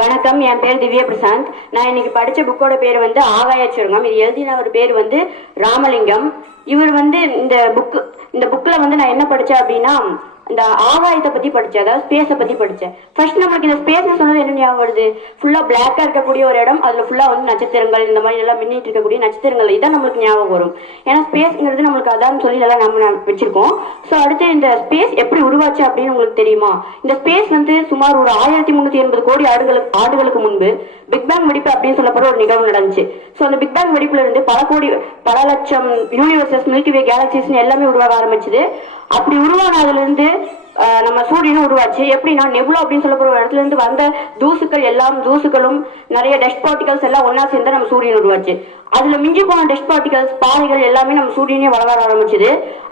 வணக்கம், என் பேர் திவ்யா பிரசாந்த். நான் இன்னைக்கு படித்த புக்கோட பேர் வந்து ஆகாய சுரங்கம். இது எழுதினவர் பேர் வந்து ராமலிங்கம். இவர் வந்து இந்த புக்கில் வந்து நான் என்ன படித்தேன் அப்படின்னா, இந்த ஆகாயத்தை பற்றி படித்தேன், அதாவது ஸ்பேஸை பற்றி படித்தேன். ஃபர்ஸ்ட் நம்மளுக்கு இந்த ஸ்பேஸ்னு சொன்னது என்ன ஞாபகம் வருது? ஃபுல்லாக பிளாக்காக இருக்கக்கூடிய ஒரு இடம், அதில் ஃபுல்லாக வந்து நட்சத்திரங்கள் இந்த மாதிரி எல்லாம் மின்னிட்டு இருக்கக்கூடிய நட்சத்திரங்கள் இதான் நம்மளுக்கு ஞாபகம் வரும். ஏன்னா ஸ்பேஸ்ங்கிறது நம்மளுக்கு அதான் சொல்லி நல்லா நம்ம வச்சிருக்கோம். ஸோ அடுத்து இந்த ஸ்பேஸ் எப்படி உருவாச்சு அப்படின்னு உங்களுக்கு தெரியுமா? இந்த ஸ்பேஸ் வந்து சுமார் ஒரு 1380 கோடி ஆண்டுகளுக்கு முன்பு பிக் பேங் வெடிப்பு அப்படின்னு சொல்லப்படுற ஒரு நிகழ்வு நடந்துச்சு. ஸோ அந்த பிக் பேங் வெடிப்புல இருந்து பல லட்சம் யூனிவர்சஸ், மில்கிவே கேலக்சிஸ் எல்லாமே உருவாக ஆரம்பிச்சது. அப்படி உருவானதுல இருந்து நம்ம சூரியனும் உருவாச்சு. எப்படின்னா நெபுலா அப்படின்னு சொல்லப்படுற இடத்துல இருந்து வந்த தூசுகளும் நிறைய டஸ்ட் பார்ட்டிகல்ஸ் எல்லாம் ஒன்னா சேர்ந்து நம்ம சூரியன் உருவாச்சு. அதுல மிஞ்சி போன டஸ்ட் பார்ட்டிகல்ஸ், பாறைகள் எல்லாமே நம்ம சூரியனே வளர ஆரம்பிச்சது.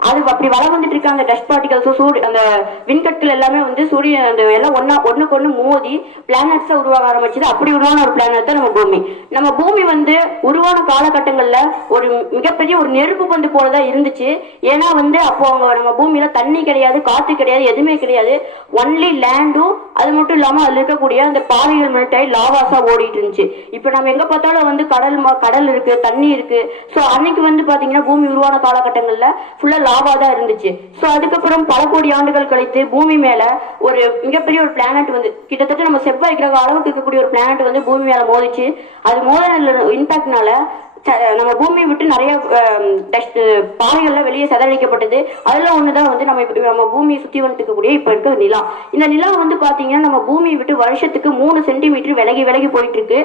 அது அப்படி வள வந்துட்டு இருக்க அந்த டஸ்ட் பார்ட்டிகல்ஸும் அந்த விண்கட்கள் எல்லாமே வந்து சூரியன் அந்த எல்லாம் ஒண்ணுக்கு ஒண்ணு மோதி பிளானட்ஸா உருவாக ஆரம்பிச்சது. அப்படி உருவான ஒரு பிளானட் தான் நம்ம பூமி. நம்ம பூமி வந்து உருவான காலகட்டங்கள்ல ஒரு மிகப்பெரிய ஒரு நெருப்பு பந்து போலதான் இருந்துச்சு. ஏன்னா வந்து அப்போ நம்ம பூமியில தண்ணி கிடையாது, காத்து கிடையாது, எதுவுமே கிடையாது. ஒன்லி லேண்டும், அது மட்டும் இல்லாம அதுல இருக்கக்கூடிய அந்த பாறைகள் மெல்ட் ஆகி லாவாஸா ஓடிட்டு இருந்துச்சு. இப்ப நம்ம எங்க பார்த்தாலும் வந்து கடல் இருக்கு, தண்ணி இருக்கு. சோ அன்னைக்கு வந்து பாத்தீங்கன்னா பூமி உருவான காலகட்டங்கள்ல ஃபுல்லா லாவா தான் இருந்துச்சு. சோ அதுக்கப்புறம் பல கோடி ஆண்டுகள் கழித்து பூமி மேல ஒரு மிகப்பெரிய ஒரு பிளானட் வந்து கிட்டத்தட்ட நம்ம செவ்வாய் கிரக அளவுக்கு இருக்கக்கூடிய ஒரு பிளானட் வந்து பூமி மேல மோதிச்சு. அது மோதன இம்பாக்ட்னால நம்ம பூமியை விட்டு நிறைய பாறைகள்லாம் வெளியே சிதறடிக்கப்பட்டது. அதுல ஒண்ணுதான் வந்து நம்ம பூமியை சுத்தி வந்துட்டு இருக்கக்கூடிய இப்ப இருக்க நிலா. இந்த நிலா வந்து பாத்தீங்கன்னா நம்ம பூமியை விட்டு வருஷத்துக்கு 3 சென்டிமீட்டர் விலகி போயிட்டு இருக்கு.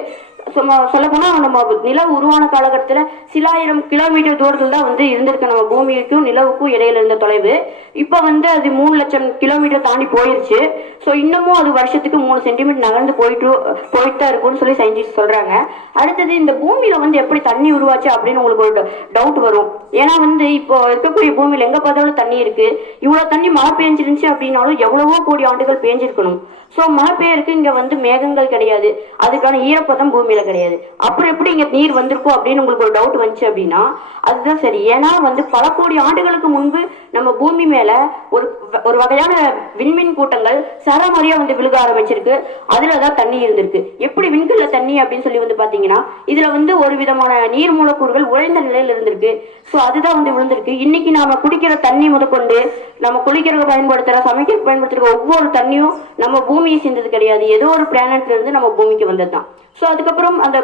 சொல்ல போனா நம்ம நிலவு உருவான காலகட்டத்துல சில ஆயிரம் கிலோமீட்டர் தூரத்துல தான் வந்து இருந்திருக்கு நம்ம பூமிக்கும் நிலவுக்கும் இடையில இருந்த தொலைவு. இப்ப வந்து அது 3 லட்சம் கிலோமீட்டர் தாண்டி போயிருச்சு. ஸோ இன்னமும் அது வருஷத்துக்கு 3 சென்டிமீட்டர் நகர்ந்து போயிட்டு தான் இருக்கும்னு சொல்லி சயின்டிஸ்ட் சொல்றாங்க. அடுத்தது இந்த பூமியில வந்து எப்படி தண்ணி உருவாச்சு அப்படின்னு உங்களுக்கு ஒரு டவுட் வரும். ஏன்னா வந்து இப்போ இருக்கக்கூடிய பூமியில எங்க பார்த்தாலும் தண்ணி இருக்கு. இவ்வளவு தண்ணி மழை பெஞ்சிருந்துச்சு அப்படின்னாலும் எவ்வளவோ கோடி ஆண்டுகள் பெஞ்சிருக்கணும். ஸோ மழை பெய்யறதுக்கு இங்க வந்து மேகங்கள் கிடையாது, அதுக்கான ஈரப்பதம் பூமியில கிடையாது. அப்புறம் எப்படி இங்க நீர் வந்திருக்கும் அப்படின்னு உங்களுக்கு ஒரு டவுட் வந்துச்சு அப்படின்னா அதுதான் சரி. ஏன்னா வந்து பல கோடி ஆண்டுகளுக்கு முன்பு நம்ம பூமி மேல ஒரு வகையான விண்மீன் கூட்டங்கள் சரமாரியா வந்து விழுக ஆரம்பிச்சிருக்கு. அதுலதான் தண்ணி இருந்திருக்கு. எப்படி விண்கல்ல தண்ணி அப்படின்னு சொல்லி வந்து பாத்தீங்கன்னா இதுல வந்து ஒரு விதமான நீர் மூலக்கூறுகள் உறைந்த நிலையில இருந்திருக்கு. சோ அதுதான் வந்து விழுந்திருக்கு. இன்னைக்கு நாம குடிக்கிற தண்ணி முதற்கொண்டு நம்ம குளிக்கிறதுக்கு பயன்படுத்துற, சமைக்கிறதுக்கு பயன்படுத்துற ஒவ்வொரு தண்ணியும் நம்ம பூமியை சேர்ந்தது கிடையாது. ஏதோ ஒரு பிளானட்ல இருந்து நம்ம பூமிக்கு வந்ததுதான். ஸோ அதுக்கப்புறம் அந்த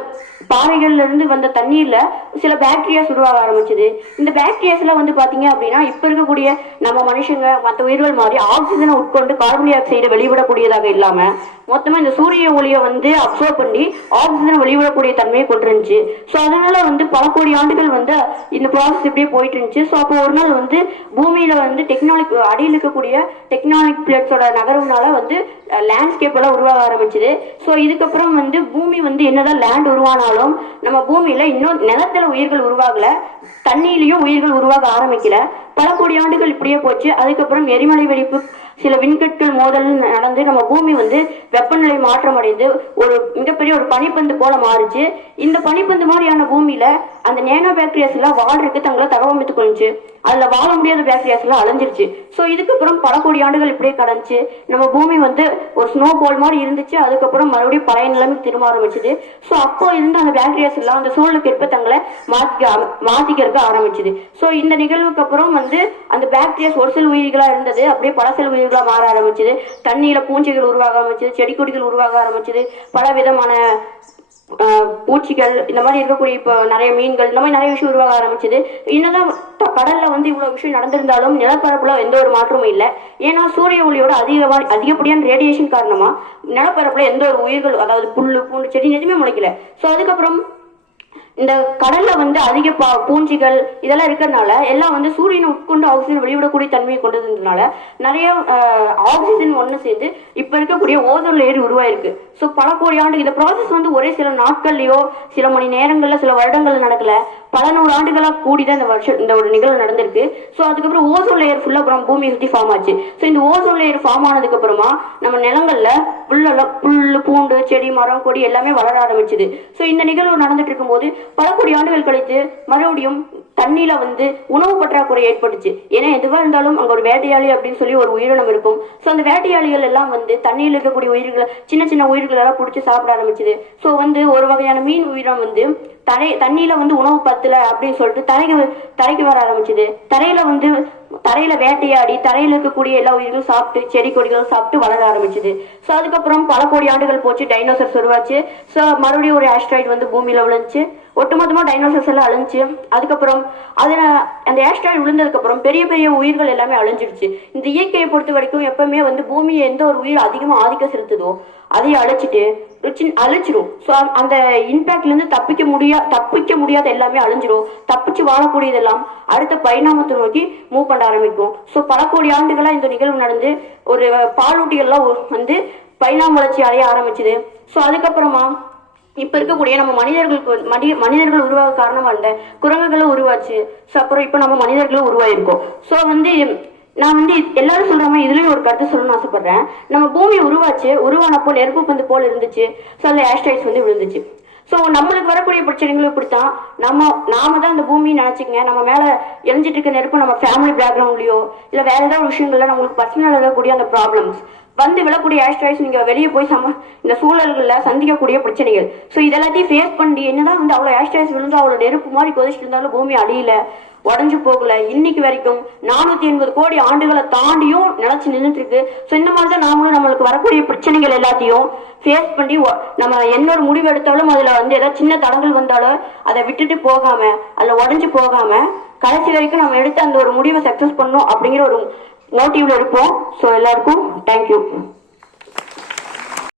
பாறைகள்ல இருந்து வந்த தண்ணீர்ல சில பாக்டீரியாஸ் உருவாக ஆரம்பிச்சது. இந்த பாக்டீரியாஸ்ல வந்து பாத்தீங்க அப்படின்னா இப்ப இருக்கக்கூடிய நம்ம மனுஷங்க மற்ற உயிர்கள் மாதிரி ஆக்சிஜனை உட்கொண்டு கார்பன் டை ஆக்சைடை வெளிவிடக்கூடியதாக இல்லாம மொத்தமா இந்த சூரிய ஒளியை வந்து அப்சர்வ் பண்ணி ஆக்சிஜனை வெளிவிடக்கூடிய தன்மையை கொண்டிருந்துச்சு. ஸோ அதனால வந்து பல கோடி ஆண்டுகள் வந்து இந்த ப்ராசஸ் இப்படியே போயிட்டு இருந்துச்சு. ஸோ அப்போ ஒரு நாள் வந்து பூமியில வந்து அடியில் இருக்கக்கூடிய டெக்னானிக் பிளேட்ஸோட நகர்வுனால வந்து லேண்ட்ஸ்கேப் எல்லாம் உருவாக ஆரம்பிச்சது. ஸோ இதுக்கப்புறம் வந்து பூமி வந்து என்னதான் லேண்ட் உருவானாலும் நம்ம பூமியில இன்னும் நிலத்துல உயிர்கள் உருவாகல, தண்ணியிலையும் உயிர்கள் உருவாக ஆரம்பிக்கல. பல கோடி ஆண்டுகள் இப்படியே போச்சு. அதுக்கப்புறம் எரிமலை வெடிப்பு, சில விண்கட்கள் மோதல் நடந்து நம்ம பூமி வந்து வெப்பநிலை மாற்றம் அடைந்து ஒரு மிகப்பெரிய ஒரு பனிப்பந்து போல மாறுச்சு. இந்த பனிப்பந்து மாதிரியான பூமியில அந்த நேனோ பாக்டீரியாஸ் எல்லாம் வாழ்றதுக்கு தங்களை தகவமைத்து கொண்டுச்சு. அதுல வாழ முடியாத பாக்டீரியாஸ் எல்லாம் அழிஞ்சிருச்சு. ஸோ இதுக்கப்புறம் பல கோடி ஆண்டுகள் இப்படியே கடந்துச்சு. நம்ம பூமி வந்து ஒரு ஸ்னோ பால் மாதிரி இருந்துச்சு. அதுக்கப்புறம் மறுபடியும் பழைய நிலைமை திரும்ப ஆரம்பிச்சது. ஸோ அப்போ இருந்த அந்த பாக்டீரியாஸ் எல்லாம் அந்த சூழலுக்கு ஏற்ப தங்களை மாத்திக்கிறதுக்கு ஆரம்பிச்சது. ஸோ இந்த நிகழ்வுக்கு அப்புறம் வந்து அந்த பாக்டீரியாஸ் ஒரு சில உயிர்களா இருந்தது அப்படியே பல சில உயிர்களா மாற ஆரம்பிச்சது. தண்ணியில பூஞ்சைகள் உருவாக ஆரம்பிச்சது, செடி கொடிகள் உருவாக ஆரம்பிச்சது, பல விதமான பூச்சிகள், இந்த மாதிரி இருக்கக்கூடிய இப்போ நிறைய மீன்கள், இந்த மாதிரி நிறைய விஷயம் உருவாக ஆரம்பிச்சது. என்னதான் கடல்ல வந்து இவ்வளவு விஷயம் நடந்திருந்தாலும் நிலப்பரப்புல எந்த ஒரு மாற்றமும் இல்லை. ஏன்னா சூரிய ஒளியோட அதிகப்படியான ரேடியேஷன் காரணமா நிலப்பரப்புல எந்த ஒரு உயிர்கள், அதாவது புல்லு பூண்டு செடி எதுவுமே முளைக்கல. ஸோ அதுக்கப்புறம் இந்த கடல்ல வந்து அதிக பூஞ்சிகள் இதெல்லாம் இருக்கிறதுனால எல்லாம் வந்து சூரியனை உட்கொண்டு ஆக்சிஜன் வெளிவிடக்கூடிய தன்மையை கொண்டதுனால நிறைய ஆக்சிஜன் ஒன்று சேர்ந்து இப்ப இருக்கக்கூடிய ஓசோன் லேயர் உருவாயிருக்கு. ஸோ பல கோடி ஆண்டு இந்த ப்ராசஸ் வந்து ஒரே சில நாட்கள்லயோ சில மணி நேரங்கள்ல சில வருடங்கள்ல நடக்கல, பல 100 ஆண்டுகளா கூடிதான் இந்த ஒரு நிகழ்வு நடந்திருக்கு. ஸோ அதுக்கப்புறம் ஓசோன் லேயர் ஃபுல்லா அப்புறம் பூமியை சுற்றி ஃபார்ம் ஆச்சு. ஸோ இந்த ஓசோன் லேயர் ஃபார்ம் ஆனதுக்கு அப்புறமா நம்ம நிலங்கள்ல புல்லு பூண்டு செடி மரம் கொடி எல்லாமே வளர ஆரம்பிச்சுது. ஸோ இந்த நிகழ்வு நடந்துட்டு இருக்கும்போது பல கோடி ஆண்டுகள் கழித்து மறுபடியும் தண்ணியில வந்து உணவு பற்றாக்குறை ஏற்பட்டுச்சு. ஏன்னா எதுவா இருந்தாலும் அங்க ஒரு வேட்டையாளி அப்படின்னு சொல்லி ஒரு உயிரினம் இருக்கும். ஸோ அந்த வேட்டையாளிகள் எல்லாம் வந்து தண்ணியில் இருக்கக்கூடிய உயிர்களை சின்ன சின்ன உயிர்கள் எல்லாம் பிடிச்சி சாப்பிட ஆரம்பிச்சுது. ஸோ வந்து ஒரு வகையான மீன் உயிரினம் வந்து தண்ணியில வந்து உணவு பத்தல அப்படின்னு சொல்லிட்டு தரைக்கு வர ஆரம்பிச்சுது. தரையில வேட்டையாடி தரையில இருக்கக்கூடிய எல்லா உயிர்களும் சாப்பிட்டு செடி கொடிகளும் சாப்பிட்டு வளர ஆரம்பிச்சுது. ஸோ அதுக்கப்புறம் பல கோடி ஆண்டுகள் போச்சு, டைனோசர்ஸ் உருவாச்சு. ஸோ மறுபடியும் ஒரு ஆஸ்ட்ராய்டு வந்து பூமியில விழுந்துச்சு. ஒட்டுமொத்தமா டைனோசர்ஸ் எல்லாம் அழிஞ்சு, அதுக்கப்புறம் அந்த ஆஸ்ட்ராய்டு விழுந்ததுக்கு அப்புறம் பெரிய பெரிய உயிர்கள் எல்லாமே அழிஞ்சிடுச்சு. இந்த இயற்கையை பொறுத்த வரைக்கும் எப்பவுமே வந்து பூமியை எந்த ஒரு உயிர் அதிகமா ஆதிக்கம் செலுத்துதோ அதையும் அழிச்சிடும். ஸோ அந்த இம்பாக்ட்ல இருந்து தப்பிக்க முடியாத எல்லாமே அழிஞ்சிடும். தப்பிச்சு வாழக்கூடியதெல்லாம் அடுத்த பரிணாமத்தை நோக்கி மூவ் பண்ண ஆரம்பிக்கும். ஸோ பல கோடி ஆண்டுகளா இந்த நிகழ்வு நடந்து ஒரு பாலூட்டிகள்லாம் வந்து பரிணாம வளர்ச்சி அடைய ஆரம்பிச்சுது. ஸோ அதுக்கப்புறமா இப்ப இருக்கக்கூடிய நம்ம மனிதர்கள் உருவாக காரணமா இருந்த குரங்குகளும் உருவாச்சு. ஸோ அப்புறம் இப்ப நம்ம மனிதர்களும் உருவாயிருக்கோம். ஸோ வந்து நான் வந்து எல்லாரும் சொல்ற மாதிரி இதுலயும் ஒரு கருத்து சொல்லணும்னு ஆசைப்படுறேன். நம்ம பூமி உருவானப்போ நெருப்பு பந்து போல் இருந்துச்சு. ஸோ அதில் ஆஸ்ட்ராய்ட்ஸ் வந்து விழுந்துச்சு. ஸோ நம்மளுக்கு வரக்கூடிய பிரச்சனைகளும் இப்படித்தான். நாம தான் இந்த பூமியை நினைச்சுக்கங்க, நம்ம மேல எரிஞ்சிட்டு இருக்க நெருப்பு நம்ம ஃபேமிலி பேக்ரவுண்ட்லயோ இல்ல வேற ஏதாவது விஷயங்கள்ல நம்மளுக்கு பர்சனல் இருக்கக்கூடிய அந்த ப்ராப்ளம்ஸ் வந்து விழக்கூடிய ஆஸ்ட்ராய்ட்ஸ் நீங்க வெளியே போய் இந்த சூழல்கள்ல சந்திக்கக்கூடிய பிரச்சனைகள். ஸோ இதெல்லாத்தையும் ஃபேஸ் பண்ணி என்னதான் வந்து அவ்வளவு ஆஸ்ட்ராய்ட்ஸ் விழுந்து அவ்வளவு நெருப்பு மாதிரி கொதிச்சுட்டு இருந்தாலும் பூமி அழியல, உடஞ்சு போகல. இன்னைக்கு வரைக்கும் 480 கோடி ஆண்டுகளை தாண்டியும் நினைச்சு நின்றுட்டு இருக்கு. ஸோ இந்த மாதிரிதான் நாமளும் நம்மளுக்கு வரக்கூடிய பிரச்சனைகள் எல்லாத்தையும் ஃபேஸ் பண்ணி நம்ம என்ன ஒரு முடிவு எடுத்தாலும் அதுல வந்து ஏதாவது சின்ன தடங்கள் வந்தாலும் அதை விட்டுட்டு போகாம அதுல உடஞ்சு போகாம கடைசி வரைக்கும் நம்ம எடுத்து அந்த ஒரு முடிவை சக்சஸ் பண்ணணும் அப்படிங்கிற ஒரு மோட்டிவ்ல இருப்போம். ஸோ எல்லாருக்கும் தேங்க்யூ.